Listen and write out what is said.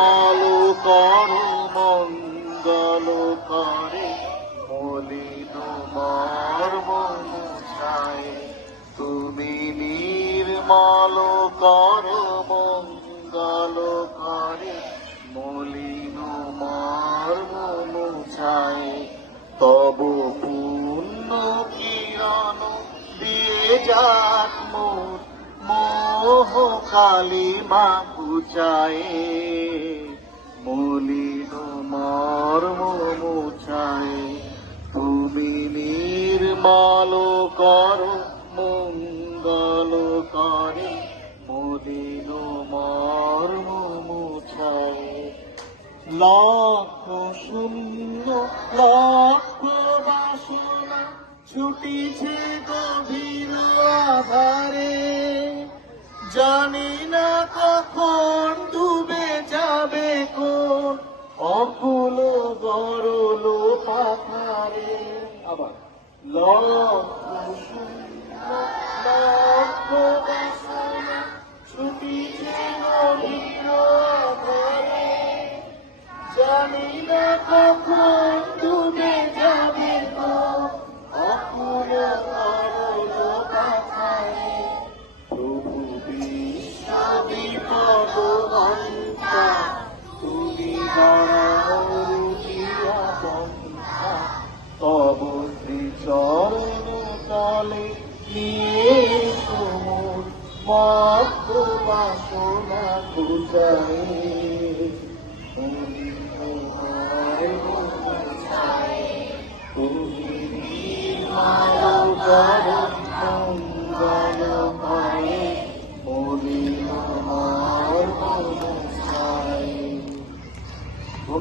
নির্মল কর, মঙ্গল করে। মলিন মর্ম মুছায় তুমি নির্মল কর, মঙ্গল করে। মলিন মর্ম মুছায় তব পুণ্য কিরণ দিয়ে যাক মোর মোহ কালী মা মলিন মর্ম মুছায়, তুমি নির্মল কর, মঙ্গল করে, মলিন মর্ম মুছায়। লক্ষ শূন্য লক্ষ বাসনা ছুটিছে গভীর আধারে। জানি না কখন ডুবে যাবে কোন অকুল গরল পাথারে আবার শূন্য লক্ষ বাসনা ছুটিছে জানি না কখন ডুবে যাবে অকুল করল পাথারে প্রভু বিপদ মত বাসনা খুঁজায় তুমি কর